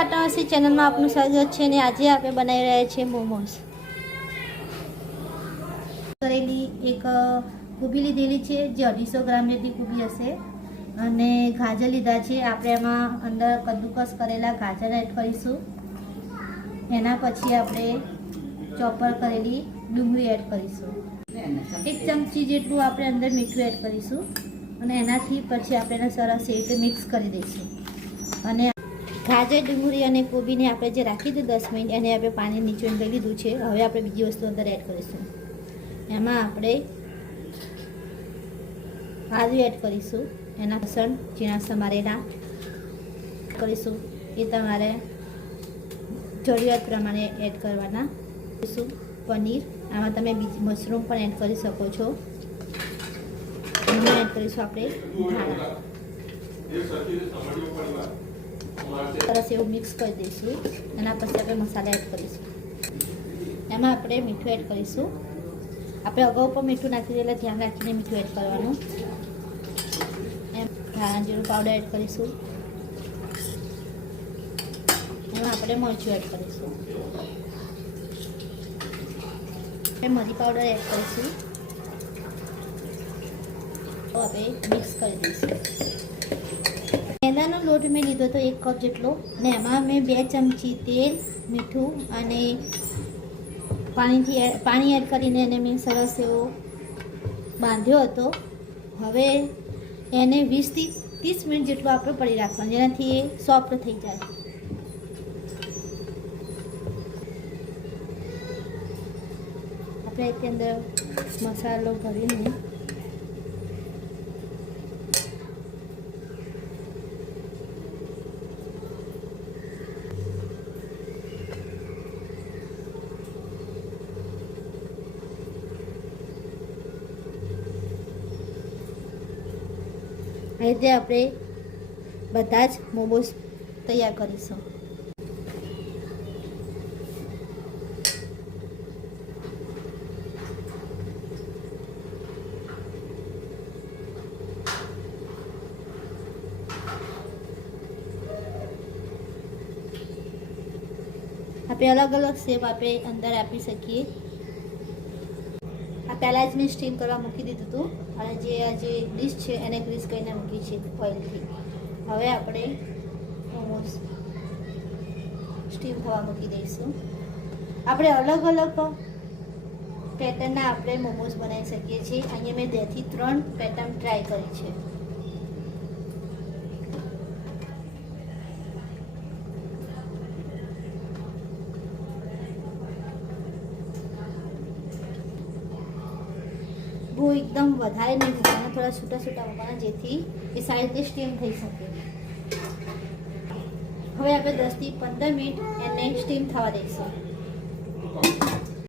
પાટણવાસી ચેનલમાં આપનું સ્વાગત છે અને આજે આપણે બનાવી રહ્યા છીએ મોમોસ. કરેલી એક કોબી લીધેલી છે જે 250 ગ્રામ જેટલી કોબી હશે અને ગાજર લીધા છે. આપણે એમાં અંદર કદ્દુકસ કરેલા ગાજર એડ કરીશું. એના પછી આપણે ચોપર કરેલી ડુંગળી એડ કરીશું. 1 ચમચી જેટલું આપણે અંદર મીઠું એડ કરીશું અને એનાથી પછી આપણે એને સરસ એ રીતે મિક્સ કરી દઈશું. અને ગાજર ડુંગળી અને કોબીને આપણે જે રાખી દીધું 10 મિનિટ એને આપણે પાણી નીચોઈને લઈ લીધું છે. હવે આપણે બીજી વસ્તુ અંદર એડ કરીશું. એમાં આપણે આદુ એડ કરીશું. એના લસણ ઝીણા સમારેલા કરીશું. એ તમારે જરૂરિયાત પ્રમાણે એડ કરવાના. પનીર, આમાં તમે બીજી મશરૂમ પણ એડ કરી શકો છો. એમાં એડ કરીશું આપણે ધાણા. સરસ એવું મિક્સ કરી દઈશું. એના પછી આપણે મસાલા એડ કરીશું. એમાં આપણે મીઠું એડ કરીશું. આપણે અગાઉ પણ મીઠું નાખી એટલે ધ્યાન રાખીને મીઠું એડ કરવાનું. એમ ધાણા જીરું પાવડર એડ કરીશું. એમાં આપણે મરચું એડ કરીશું. મરી પાવડર એડ કરીશું. તો આપણે મિક્સ કરી દઈશું. મેદાનો લોટ મેં લીધો તો 1 કપ જેટલો ને એમાં મેં 2 ચમચી તેલ, મીઠું અને પાણી એડ કરીને એને મેં સરસ એવો બાંધ્યો હતો. હવે એને 20 થી 30 મિનિટ જેટલું આપણે પડી રાખવાનું, જેનાથી એ સોફ્ટ થઈ જાય. આપણે તેની અંદર મસાલો ભરીને આ રીતે આપણે બધા જ મોમોસ તૈયાર કરીશું. આપણે અલગ અલગ શેપ આપણે અંદર આપી શકીએ. આ પહેલાં જ મેં સ્ટીમ કરવા મૂકી દીધું હતું અને જે ડીશ છે એને ગ્રીસ કરીને મૂકી છે ઓઇલથી. હવે આપણે મોમોસ સ્ટીમ થવા મૂકી દઈશું. આપણે અલગ અલગ પેટર્નના આપણે મોમોસ બનાવી શકીએ છીએ. અહીંયા મેં 2 થી 3 પેટર્ન ટ્રાય કરી છે. બહુ એકદમ વધારે નહીં મૂકવાના, થોડા છૂટા છૂટા મૂકવાના જેથી એ સાઈડથી સ્ટીમ થઈ શકે. હવે આપણે 10 થી 15 મિનિટ એને સ્ટીમ થવા દઈશું.